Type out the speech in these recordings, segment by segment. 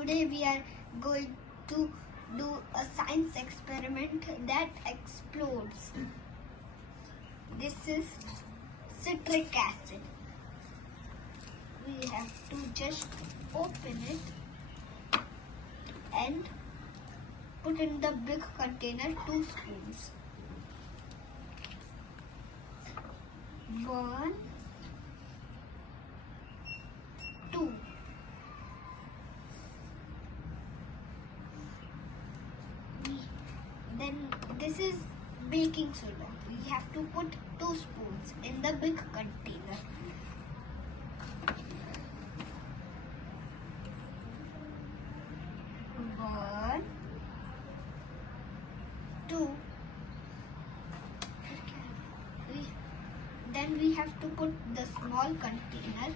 Today we are going to do a science experiment that explodes. This is citric acid. We have to just open it and put in the big container 2 spoons. 1, 2. Then this is baking soda. We have to put 2 spoons in the big container. One, 2. Then we have to put the small container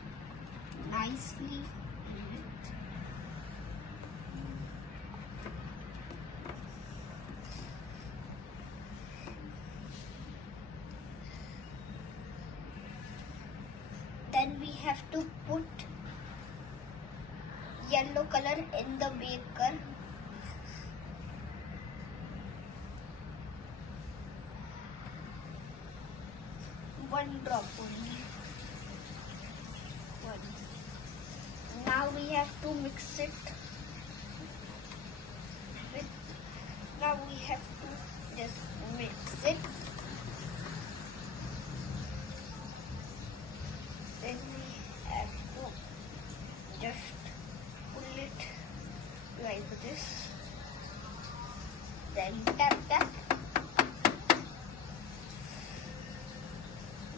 nicely in it. Then we have to put yellow color in the beaker. One drop only. Now we have to mix it with. Now we have to just mix it. Then we have to just pull it like this. Then tap tap.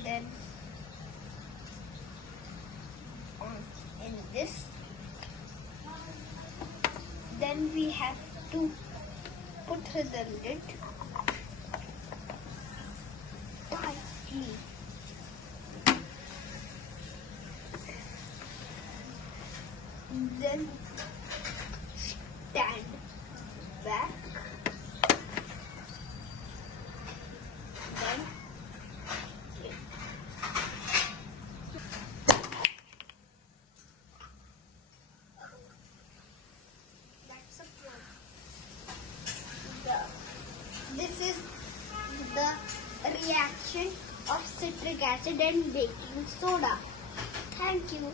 Then in this, then we have to put the lid tightly. Then stand back. Then this is the reaction of citric acid and baking soda. Thank you.